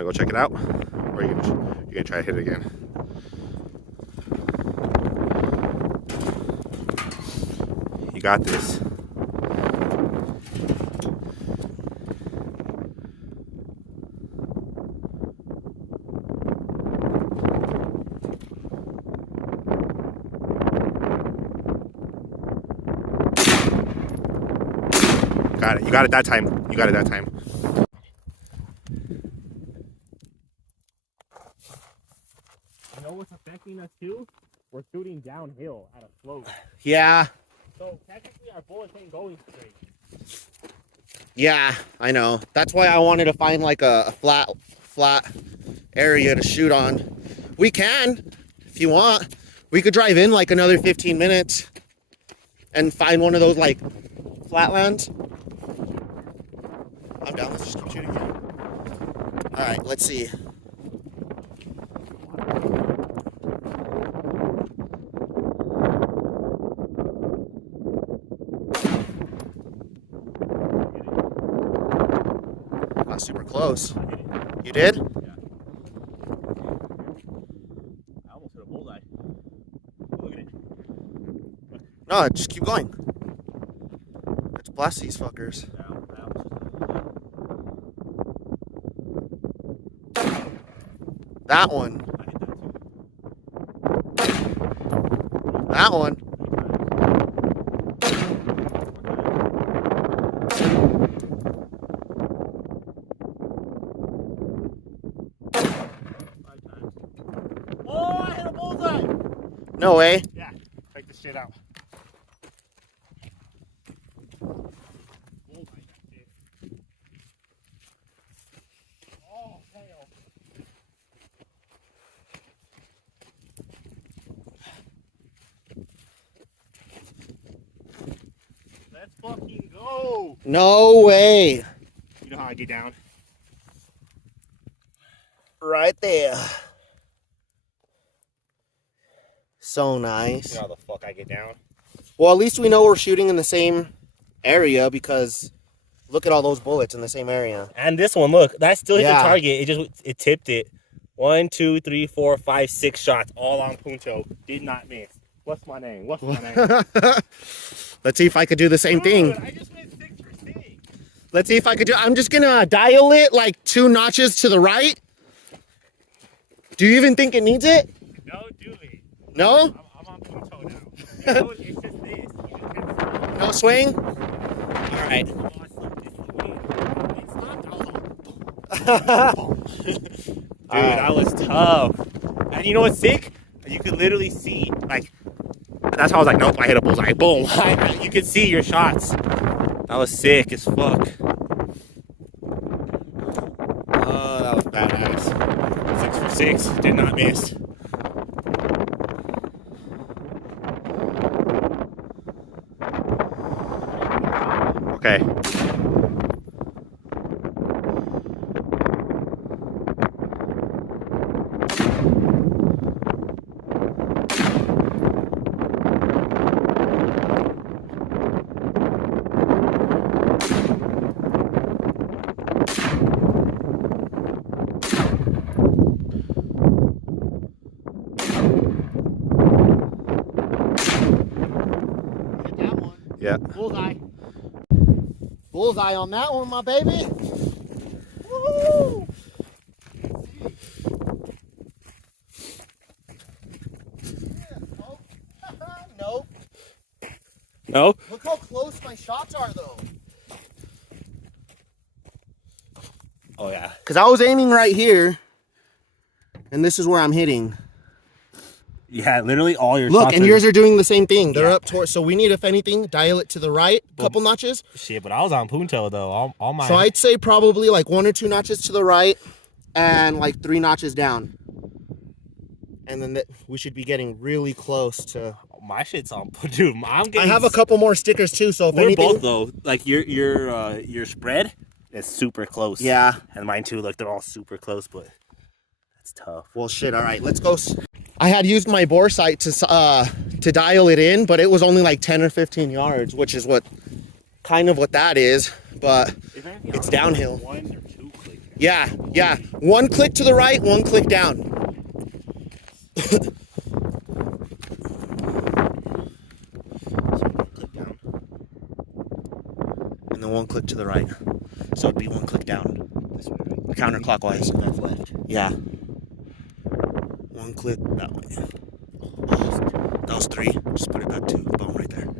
Wanna go check it out? Or you're gonna try to hit it again? You got this. Got it. You got it that time. You got it that time. You know what's affecting us too? We're shooting downhill at a slope. Yeah. So technically our bullets ain't going straight. Yeah, I know. That's why I wanted to find like a flat area to shoot on. We can, if you want. We could drive in like another 15 minutes and find one of those like flatlands. I'm down. Let's just keep shooting here. All right, let's see. Not super close. You did? Yeah. I almost hit a bullseye. Look at it. No, just keep going. Let's blast these fuckers. That one. That one. Oh, I hit a bullseye! No way. Yeah, check this shit out. Oh, hell. Let's fucking go! No way. You know how I get down? Right there. So nice. You know how the fuck I get down? Well, at least we know we're shooting in the same area because look at all those bullets in the same area. And this one, look, that still hit Yeah. the target. It tipped it. 1, 2, 3, 4, 5, 6 shots, all on Punto. Did not miss. What's my name? What's my name? Let's see if I could do the same thing. I just went 6 for 6. Let's see if I could do. I'm just gonna dial it like 2 notches to the right. Do you even think it needs it? No, do it. No? I'm on Punto now. It's just this. You just can't No swing? All right. Dude, that was tough. And you know what's sick? You could literally see, like, that's how I was like, nope, I hit a bullseye. Boom. You could see your shots. That was sick as fuck. Oh, that was badass. 6 for 6. Did not miss. Okay. Yeah. Bullseye. Bullseye on that one, my baby. Woo! Nope. No? Look how close my shots are, though. Oh, yeah. Because I was aiming right here, and this is where I'm hitting. Yeah, literally all your Look, shots and are... yours are doing the same thing. They're Yeah. up towards. So we need, if anything, dial it to the right, a couple notches. Shit, but I was on Punto, though. All my... So I'd say probably like 1 or 2 notches to the right, and like 3 notches down. And then we should be getting really close to. My shit's on... Dude, I'm getting... I have a couple more stickers too. So if We're anything, both, though. Like, your spread is super close. Yeah. And mine, too. Look, they're all super close, but... That's tough. Well, shit. All right, let's go. I had used my bore sight to dial it in, but it was only like 10 or 15 yards, which is what kind of what that is. But it's downhill. 1 or 2 click. Yeah, yeah. One click to the right, one click down. Click down. And then one click to the right. So it'd be one click down. This way, right? Counterclockwise. That's left. Yeah. One click that way. That was 3. Just put it back 2. Boom, right there.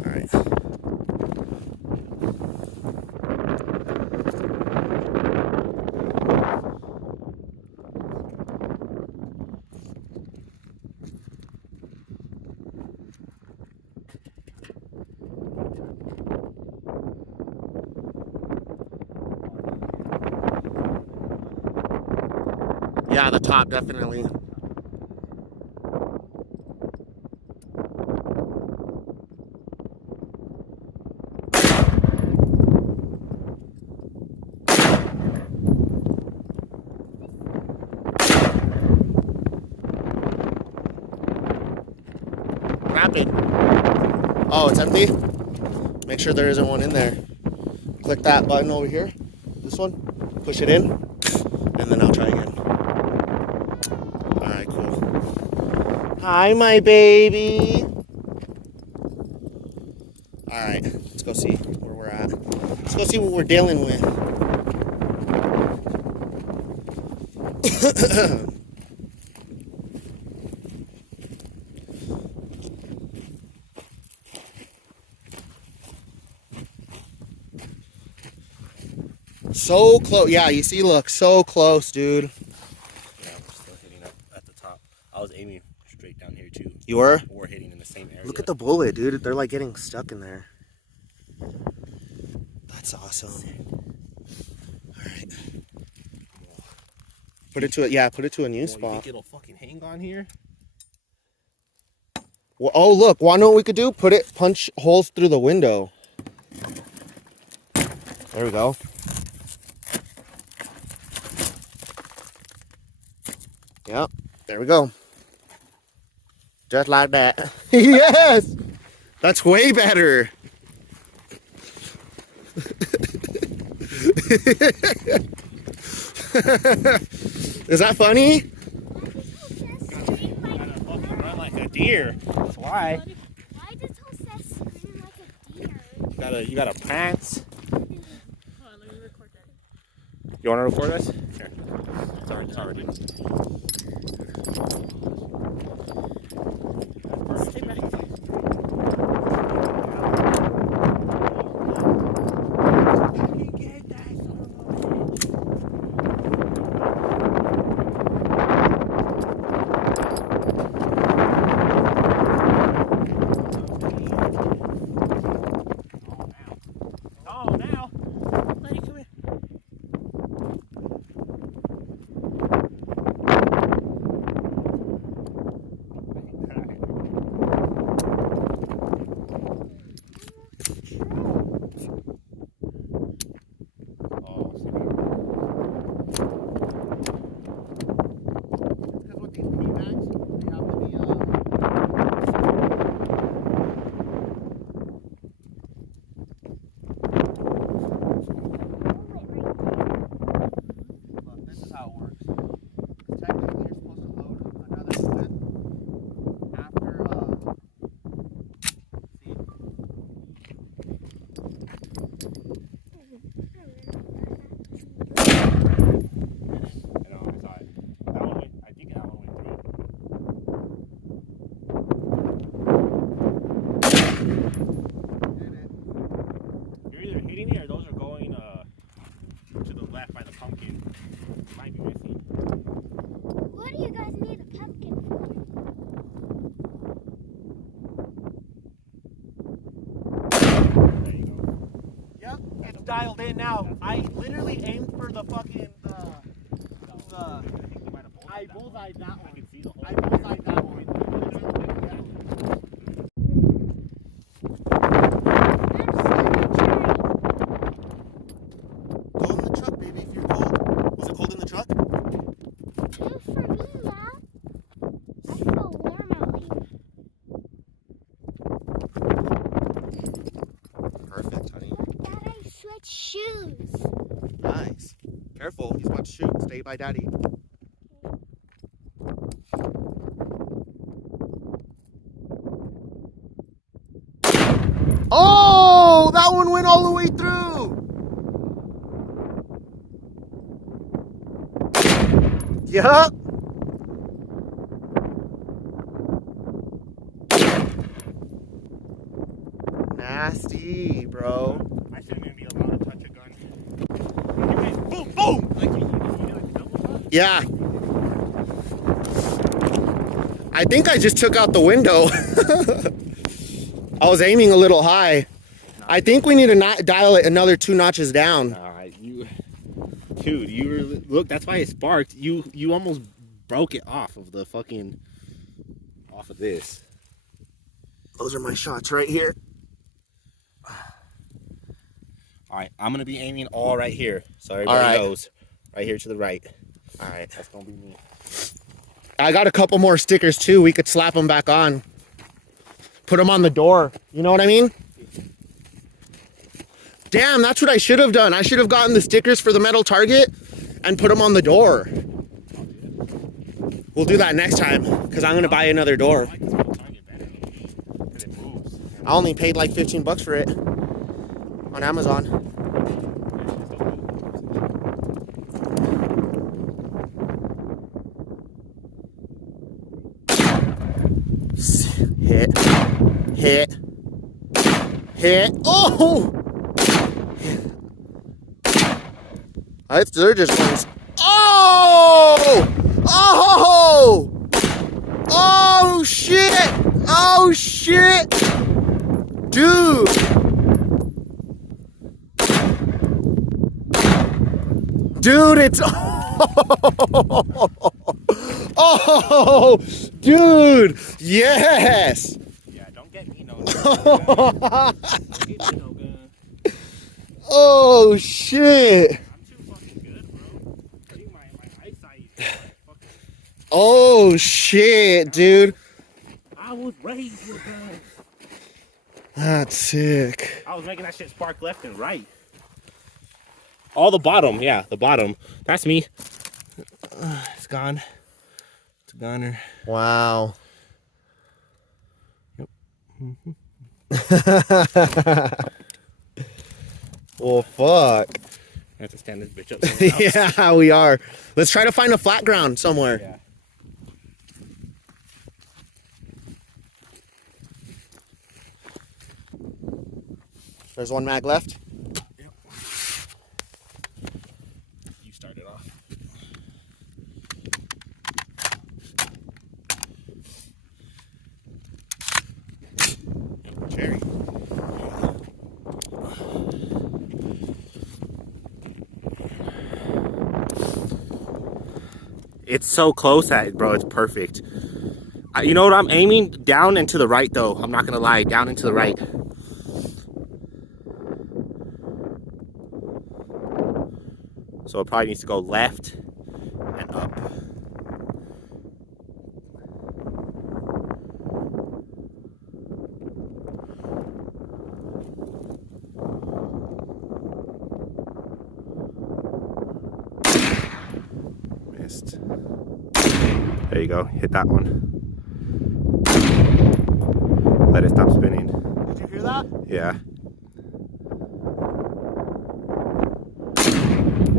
Alright. Yeah, the top definitely. Rapid. Oh, it's empty? Make sure there isn't one in there. Click that button over here. This one. Push it in. And then I'll try again. Alright, cool. Hi, my baby. Alright, let's go see where we're at. Let's go see what we're dealing with. So close. Yeah, you see, look, so close, dude. Yeah, we're still hitting up at the top. I was aiming straight down here too. You were? We're hitting in the same area. Look at the bullet, dude. They're like getting stuck in there. That's awesome. Alright. Put it to a new You spot. think it'll fucking hang on here? Well, oh, look, wanna know what we could do? Punch holes through the window. There we go. Yep, there we go. Just like that. Yes! That's way better. Is that funny? Gotta fucking run like a deer. That's why. Why does Jose scream like a deer? You gotta prance. Hold on, let me record that. You wanna record this? Here. It's already. Stay back. Oh, now. Buddy, come here. Because with these piggy bags, they have to be Look, this is how it works. 'Cause technically, you're supposed to load another clip after see. I think that one went Did it? through. You're either hitting it or those are going to the left by the pumpkin. It might be missing. What do you guys need a pumpkin for? There you go. Yep, it's dialed in now. I literally aimed for the fucking I think you might have I bullseyed that I one. can see the whole I bullseyed that one. Go in the truck, baby, if you're cold. Was it cold in the truck? Good for me, yeah. I feel warm out here. Perfect, honey. Dad, I switched shoes. Careful, he's about to shoot. Stay by daddy. Oh, that one went all the way through. Yup. Nasty, bro. I shouldn't even be allowed to touch a gun. Boom, boom! Like, you do like a double shot? Yeah. I think I just took out the window. I was aiming a little high. I think we need to dial it another 2 notches down. Alright, dude, you were, look, that's why it sparked. You almost broke it off of the fucking, off of this. Those are my shots right here. Alright, I'm gonna be aiming all right here. So everybody knows. Right here to the right. Alright, that's gonna be me. I got a couple more stickers too. We could slap them back on. Put them on the door. You know what I mean? Damn, that's what I should have done. I should have gotten the stickers for the metal target and put them on the door. We'll do that next time because I'm going to buy another door. I only paid like 15 bucks for it on Amazon. Hit. Oh! They're just ones. Oh! Oh! Oh shit! Oh shit! Dude! Dude, it's oh, dude! Yes! Yeah, don't get me no gun. Don't get me no gun. Oh shit! Oh shit, dude. I was raised with guns. That's sick. I was making that shit spark left and right. All the bottom, yeah, the bottom. That's me. It's gone. It's a goner. Wow. Yep. Well, fuck. I have to stand this bitch up. Yeah, we are. Let's try to find a flat ground somewhere. Yeah. There's one mag left. Yep. You started off. Cherry. It's so close that, bro, it's perfect. You know what I'm aiming? Down and to the right, though. I'm not gonna lie, down and to the right. So it probably needs to go left and up. Missed. There you go. Hit that one. Let it stop spinning. Did you hear that? Yeah.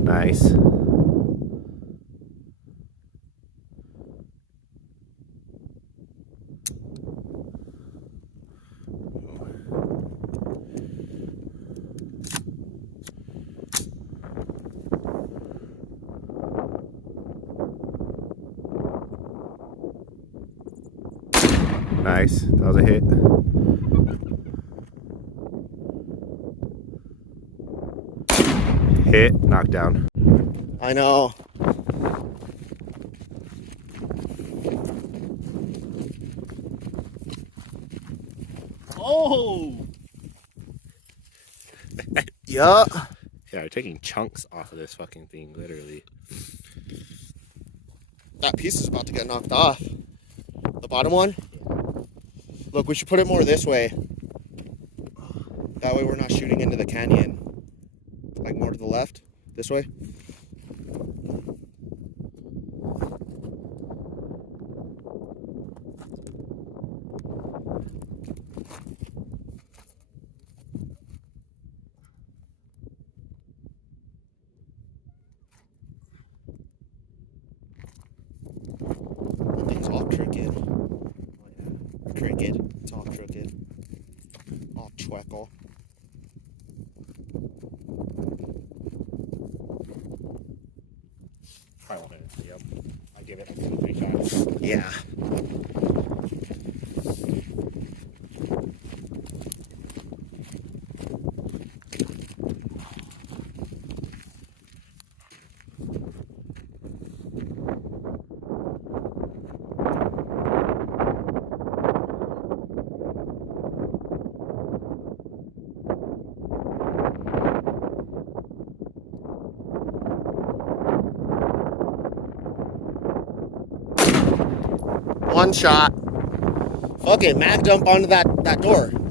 Nice. Nice. That was a hit. Hit. Knockdown. I know. Oh! Yeah. Yeah, we're taking chunks off of this fucking thing, literally. That piece is about to get knocked off. The bottom one? Look, we should put it more this way. That way we're not shooting into the canyon. Like more to the left, this way. Twickle. Probably 1 minute. Yep. I give it like 2 or 3 shots. Yeah. One shot. Fuck it, mag dump onto that door.